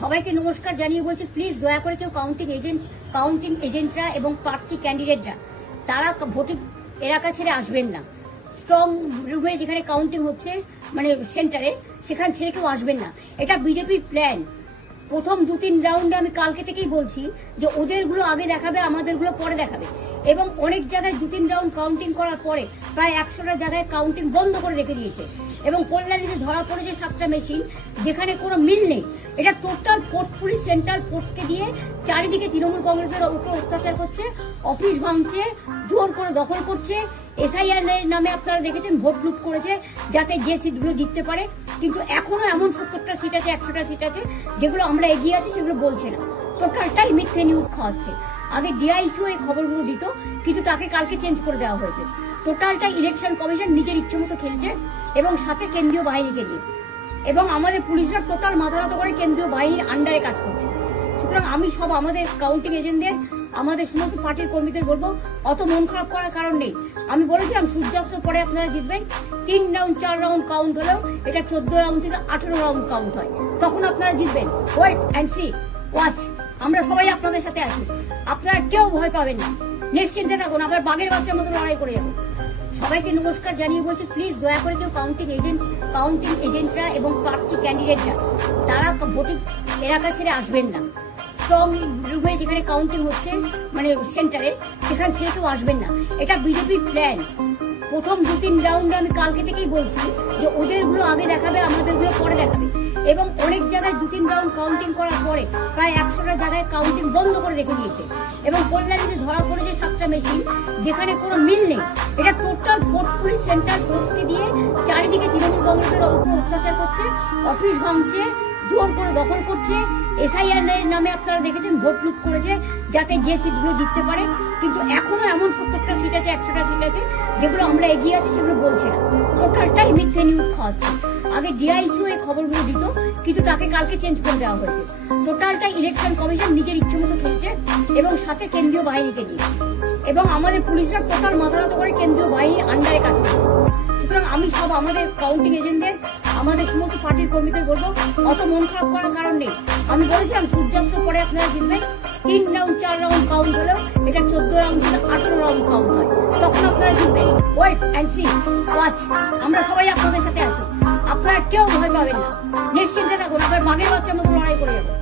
সবাইকে নমস্কার জানিয়ে বলছি, প্লিজ দয়া করে কেউ কাউন্টিং এজেন্টরা এবং প্রার্থী ক্যান্ডিডেটরা তারা ভোটিং এলাকা ছেড়ে আসবেন না। স্ট্রং রুমে যেখানে কাউন্টিং হচ্ছে মানে সেন্টারে, সেখান ছেড়ে কেউ আসবেন না। এটা বিজেপির প্ল্যান। প্রথম 2-3 রাউন্ডে আমি কালকে থেকেই বলছি যে ওদেরগুলো আগে দেখাবে, আমাদেরগুলো পরে দেখাবে। এবং অনেক জায়গায় 2-3 রাউন্ড কাউন্টিং করার পরে প্রায় 100টা জায়গায় কাউন্টিং বন্ধ করে রেখে দিয়েছে। এবং কল্যাণীতে ধরা পড়েছে 7টা মেশিন, যেখানে কোনো মিল নেই। এটা টোটাল পোর্ট পুলিশ সেন্ট্রাল ফোর্সকে দিয়ে চারিদিকে তৃণমূল কংগ্রেসের উপর অত্যাচার করছে, অফিস ভাঙছে, জোর করে দখল করছে। এসআইআর নামে আপনারা দেখেছেন ভোট লুট করেছে যাতে যে সিটগুলো জিততে পারে। কিন্তু এখনো এমন 70টা সিট আছে, 100টা সিট আছে যেগুলো আমরা এগিয়ে আছি, সেগুলো বলছে না। টোটালটাই মিথ্যে নিউজ খাওয়াচ্ছে। আগে ডিআইসিও এই খবরগুলো দিত, কিন্তু তাকে কালকে চেঞ্জ করে দেওয়া হয়েছে। টোটালটা ইলেকশন কমিশন নিজের ইচ্ছে মতো খেলছে এবং সাথে কেন্দ্রীয় বাহিনীকে নিয়ে। এবং আমাদের পুলিশরা টোটাল মাথা নত করে কেন্দ্রীয় বাহিনীর আন্ডারে কাজ করছে। সুতরাং আমি সব আমাদের কাউন্টিং এজেন্টদের, আমাদের সমস্ত পার্টির কর্মীদের বলবো, অত মন খারাপ করার কারণ নেই। আমি বলেছিলাম সূর্যাস্তের পরে আপনারা জিতবেন। 3 রাউন্ড 4 রাউন্ড কাউন্ট হলেও এটা 14 রাউন্ড থেকে 18 রাউন্ড কাউন্ট হয়, তখন আপনারা জিতবেন। Wait and see, watch. আমরা সবাই আপনাদের সাথে আছি, আপনারা কেউ ভয় পাবেন না, নিশ্চিন্তে থাকুন। আবার বাঘের বাচ্চার মতো লড়াই করে যাবো। সবাইকে নমস্কার জানিয়ে বলছি, প্লিজ দয়া করে কেউ কাউন্টিং এজেন্টরা এবং প্রার্থী ক্যান্ডিডেটরা তারা ভোটিং এলাকা ছেড়ে আসবেন না। স্ট্রং রুমে যেখানে কাউন্টিং হচ্ছে মানে সেন্টারে, সেখান ছেড়ে কেউ আসবেন না। এটা বিজেপির প্ল্যান। প্রথম 2-3 রাউন্ডে আমি কালকে থেকেই বলছি যে ওদেরগুলো আগে দেখাবে, আমাদেরগুলো পরে দেখাবে। এবং অনেক জায়গায় 2-3 রাউন্ড কাউন্টিং করার পরে প্রায় 100টা জায়গায় কাউন্টিং বন্ধ করে রেখে দিয়েছে। এবং কল্যাণীতে ধরা পড়েছে 7টা মেশিন, যেখানে কোনো মিল নেই। এটা টোটাল পোর্ট পুলিশ সেন্ট্রাল ফোর্সকে দিয়ে চারিদিকে তৃণমূল কংগ্রেসের উপর অত্যাচার করছে, অফিস ভাঙছে, জোর করে দখল করছে। এসআইআর নামে আপনারা দেখেছেন ভোট লুট করেছে যাতে যে সিটগুলো জিততে পারে। কিন্তু এখনো এমন 70টা সিট আছে, 100টা সিট আছে যেগুলো আমরা এগিয়ে আছি, সেগুলো বলছে না। টোটালটাই মিথ্যে নিউজ খাওয়াচ্ছে। আগে ডিআইসিও এই খবরগুলো দিত, কিন্তু তাকে কালকে চেঞ্জ করে দেওয়া হয়েছে। টোটালটা ইলেকশন কমিশন নিজের ইচ্ছে মতো খেলছে এবং সাথে কেন্দ্রীয় বাহিনীকে নিয়ে। এবং আমাদের পুলিশরা টোটাল মাথা নত করে কেন্দ্রীয় বাহিনীর আন্ডারে কাজ করছে। সুতরাং আমি সব আমাদের কাউন্টিং এজেন্টদের, আমাদের সমস্ত পার্টির কর্মীদের বলবো, অত মন খারাপ করার কারণ নেই। আমি বলেছিলাম সূর্যাস্তের পরে আপনারা জিতবেন। 3 রাউন্ড 4 রাউন্ড কাউন্ট হলেও এটা 14 রাউন্ড থেকে 18 রাউন্ড কাউন্ট হয়, তখন আপনারা জিতবেন। Wait and see, watch. আমরা সবাই আপনাদের সাথে আছি, আপনারা কেউ ভয় পাবেন না, নিশ্চিন্তে থাকুন। আবার বাঘের বাচ্চার মতো লড়াই করে যাবো।